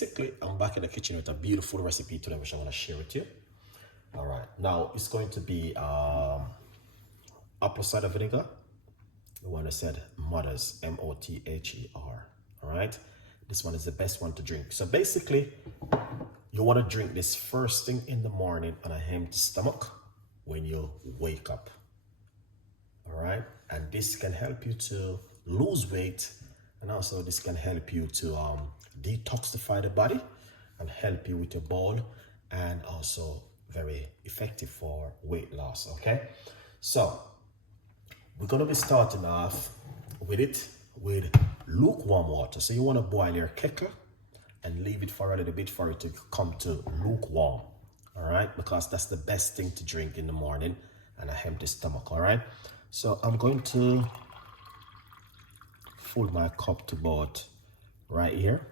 Basically, I'm back in the kitchen with a beautiful recipe today, which I'm going to share with you. All right, now it's going to be apple cider vinegar. The one I said Mother's, M-O-T-H-E-R. All right, this one is the best one to drink. So basically, you want to drink this first thing in the morning on an empty stomach when you wake up. All right, and this can help you to lose weight, and also this can help you to detoxify the body and help you with your bowel, and also very effective for weight loss. Okay, so we're going to be starting off with lukewarm water. So you want to boil your kettle and leave it for a little bit for it to come to lukewarm. All right, because that's the best thing to drink in the morning on an empty stomach. All right, so I'm going to fill my cup to about right here.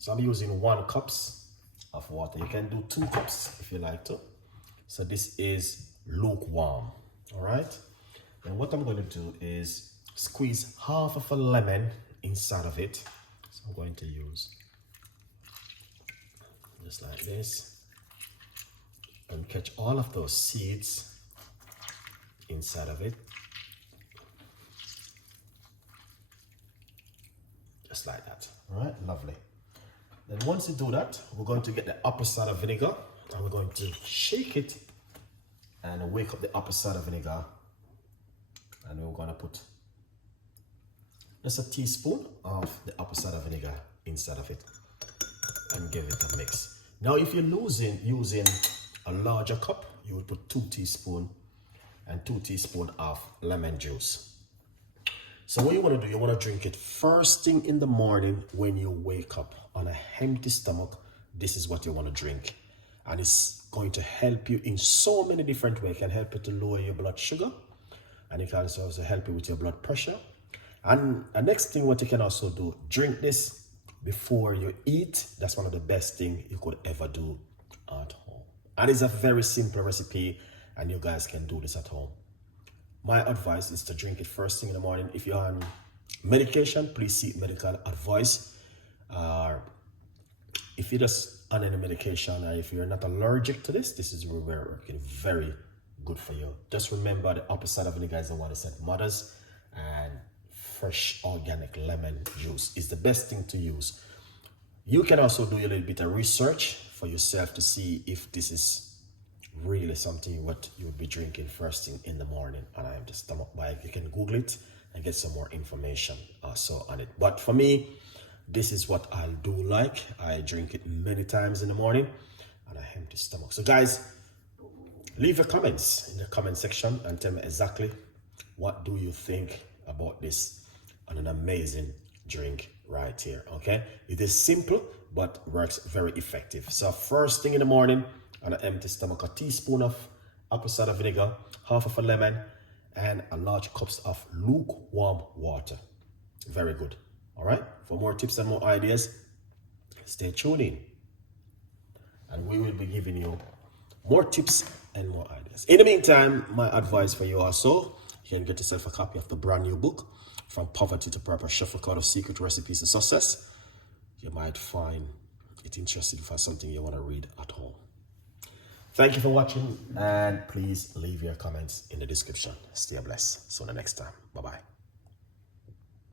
So I'm using 1 cup of water. You can do 2 cups if you like to. So this is lukewarm. All right, and what I'm going to do is squeeze half of a lemon inside of it. So I'm going to use just like this and catch all of those seeds inside of it, just like that. All right, lovely. Then once you do that, we're going to get the apple cider vinegar and we're going to shake it and wake up the apple cider vinegar, and we're going to put just a teaspoon of the apple cider vinegar inside of it and give it a mix. Now if you're using a larger cup, you would put 2 teaspoons and 2 teaspoons of lemon juice. So what you want to do, you want to drink it first thing in the morning when you wake up on an empty stomach. This is what you want to drink, and it's going to help you in so many different ways. It can help you to lower your blood sugar, and it can also help you with your blood pressure. And the next thing what you can also do, drink this before you eat. That's one of the best things you could ever do at home, and it's a very simple recipe, and you guys can do this at home. My advice is to drink it first thing in the morning. If you're on medication, please seek medical advice. If you're just on any medication, or if you're not allergic to this, this is working very good for you. Just remember the apple cider vinegar is the one I said Mother's, and fresh organic lemon juice is the best thing to use. You can also do a little bit of research for yourself to see if this is really something what you would be drinking first thing in the morning on an empty stomach. But you can Google it and get some more information also on it. But for me, this is what I'll do. Like, I drink it many times in the morning on an empty stomach. So guys, leave your comments in the comment section and tell me exactly what do you think about this on an amazing drink right here. Okay, it is simple but works very effective. So first thing in the morning on an empty stomach, a teaspoon of apple cider vinegar, half of a lemon, and a large cups of lukewarm water. Very good. All right, for more tips and more ideas, stay tuned in, and we will be giving you more tips and more ideas. In the meantime, my advice for you also, you can get yourself a copy of the brand new book, From Poverty to Purpose, Chef Ricardo Secret Recipes to Success. You might find it interesting for something you want to read at home. Thank you for watching, and please leave your comments in the description. Stay blessed. See you next time. Bye-bye.